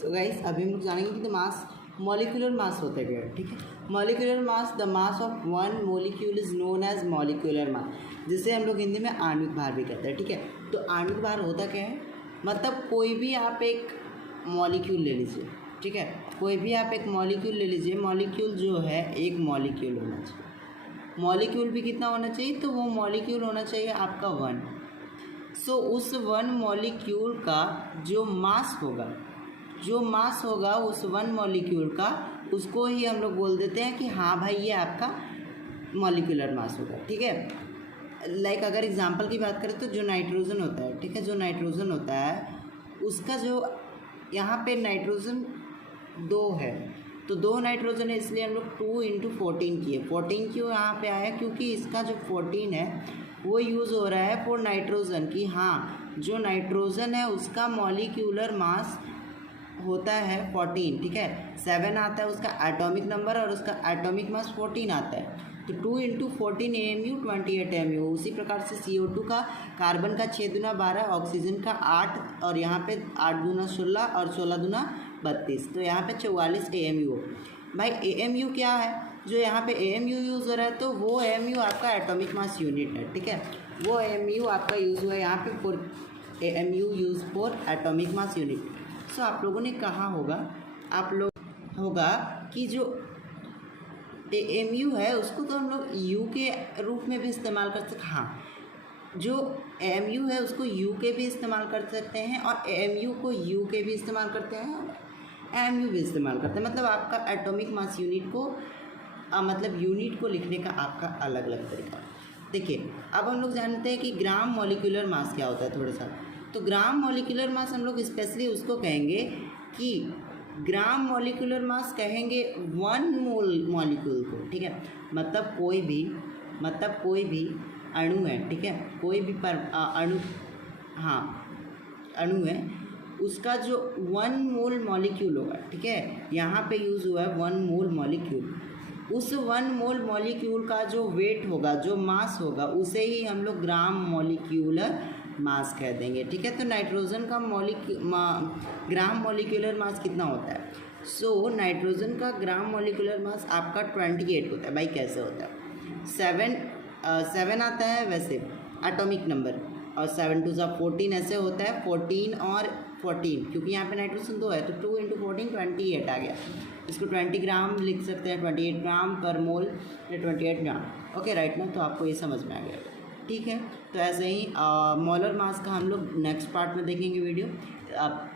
So guys अभी हम लोग जानेंगे कि द मास मॉलिक्यूलर मास होता है क्या, ठीक है। Molecular mass, the mass of one molecule is known as molecular mass, जिसे हम लोग हिंदी में आणविक भार भी कहते हैं, ठीक है। तो आणविक भार होता क्या है, मतलब कोई भी आप एक मॉलिक्यूल ले लीजिए, ठीक है, कोई भी आप एक मॉलिक्यूल ले लीजिए, मॉलिक्यूल जो है एक मॉलिक्यूल होना चाहिए, मॉलिक्यूल भी कितना होना चाहिए, तो वो मॉलिक्यूल होना चाहिए आपका 1। सो उस 1 मॉलिक्यूल का जो मास होगा उस 1 मॉलिक्यूल का, उसको ही हम लोग बोल देते हैं कि हाँ भाई ये आपका मॉलिक्यूलर मास होगा, ठीक है। लाइक अगर एग्जांपल की बात करें तो जो नाइट्रोजन होता है, ठीक है, जो नाइट्रोजन होता है उसका जो यहाँ पे नाइट्रोजन 2 है, तो 2 नाइट्रोजन है, इसलिए हम लोग 2 × 14 किए। 14 क्यों यहाँ पे आया, क्योंकि इसका जो 14 है वो यूज़ हो रहा है फॉर नाइट्रोजन, कि हाँ जो नाइट्रोजन है उसका मॉलिक्यूलर मास होता है 14, ठीक है। 7 आता है उसका एटॉमिक नंबर और उसका एटॉमिक मास 14 आता है, तो 2 × 14 AMU 28 AMU। उसी प्रकार से CO2 का, कार्बन का 6 दूना 12, ऑक्सीजन का 8, और यहाँ पे 8 दूना 16 और 16 दूना 32, तो यहाँ पे 44 AMU। भाई AMU क्या है, जो यहाँ पे AMU यूज़ हो रहा है, तो वो AMU आपका एटॉमिक मास यूनिट है, ठीक है। वो AMU आपका यूज़ हुआ है यहाँ पे for AMU use for atomic mass unit. So आप लोगों ने कहा होगा, कि जो AMU है उसको तो हम लोग U के रूप में भी इस्तेमाल कर सकते हैं। हाँ, जो AMU है उसको U के भी इस्तेमाल कर सकते हैं और AMU को U के भी इस्तेमाल करते हैं और AMU भी इस्तेमाल करते हैं। मतलब आपका एटॉमिक मास यूनिट को मतलब यूनिट को लिखने का आपका अलग अलग तरीका। देखिए अब हम लोग जानते हैं कि ग्राम मॉलिक्यूलर मास क्या होता है थोड़ा सा। तो ग्राम मॉलिक्यूलर मास हम लोग स्पेशली उसको कहेंगे कि ग्राम मॉलिक्यूलर मास कहेंगे 1 मोल मॉलिक्यूल को, ठीक है। मतलब कोई भी अणु है, ठीक है, कोई भी अणु है, उसका जो 1 मोल मॉलिक्यूल होगा, ठीक है, यहाँ पे यूज़ हुआ है 1 मोल मॉलिक्यूल। उस 1 मोल मॉलिक्यूल का जो वेट होगा, जो मास होगा, उसे ही हम लोग ग्राम मॉलिक्यूलर मास कह देंगे, ठीक है। तो नाइट्रोजन का ग्राम मॉलिक्यूलर मास कितना होता है? सो नाइट्रोजन का ग्राम मॉलिक्यूलर मास आपका 28 होता है। भाई कैसे होता है? 7 आता है वैसे एटॉमिक नंबर, और 7 × 14 ऐसे होता है, 14 और 14, क्योंकि यहाँ पे नाइट्रोजन 2 है, तो 2 × 14 28 आ गया। इसको 20 ग्राम लिख सकते हैं, 28 ग्राम पर मोल या 28 ग्राम। ओके राइट ना, तो आपको ये समझ में आ गया, ठीक है। तो ऐसे ही मोलर मास का हम लोग नेक्स्ट पार्ट में देखेंगे वीडियो। आप